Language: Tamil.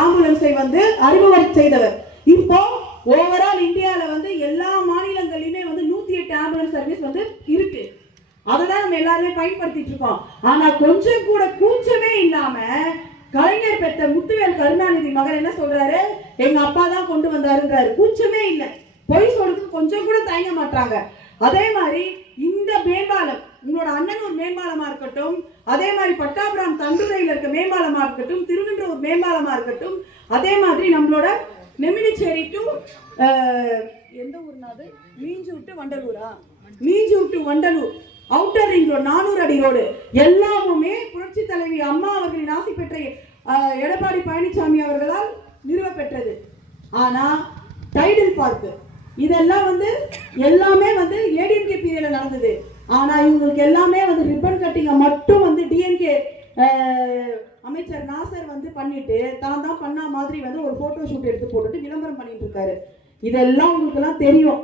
ஆம்புலன்ஸை வந்து அறிமுகம் செய்தவர். இப்போ ஓவரால் இந்தியால வந்து எல்லா மாநிலங்களிலுமே வந்து 108 ஆம்புலன்ஸ் சர்வீஸ் வந்து இருக்கு. அததான் நம்ம எல்லாருமே பயன்படுத்திட்டு இருக்கோம். ஆனா கொஞ்சம் கூட கூச்சமே இல்லாம கலைஞர் பெற்ற முத்துவேல் கருணாநிதி மகன் என்ன சொல்றாரு, எங்க அப்பா தான் கொண்டு வந்தாருன்றாரு. கூச்சமே இல்லை, பொய் சொல்றதுக்கு கொஞ்சம் கூட தயங்க மாட்டாங்க. அதே மாதிரி இந்த மேம்பாலம், உங்களோட அண்ணனூர் மேம்பாலமா இருக்கட்டும், அதே மாதிரி பட்டாபுரம் தண்டுரையில் இருக்க மேம்பாலமா இருக்கட்டும், திருவென்றூர் மேம்பாலமா இருக்கட்டும், அதே மாதிரி நம்மளோட நெமிலிச்சேரி டு எந்த ஊர்னாது மீஞ்சூர் டு வண்டலூரா, Minjur to Vandalur outer ring road 400 அடி ரோடு எல்லாமுமே புரட்சி தலைவி அம்மா அவர்களின் ஆசி பெற்ற எடப்பாடி பழனிசாமி அவர்களால் நிறுவப்பெற்றது. ஆனா டைடல் பார்க் இதெல்லாம் வந்து எல்லாமே வந்து ஏடிஎம்கே பீரியட்ல நடந்தது. ஆனா இவங்களுக்கு எல்லாமே வந்து ரிப்பன் கட்டிங்க மட்டும் வந்து டிஎம்கே அமைச்சர் நாசர் வந்து பண்ணிட்டு தான் பண்ண மாதிரி வந்து ஒரு போட்டோ ஷூட் எடுத்து போட்டுட்டு விளம்பரம் பண்ணிட்டு இருக்காரு. இதெல்லாம் உங்களுக்கு எல்லாம் தெரியும்.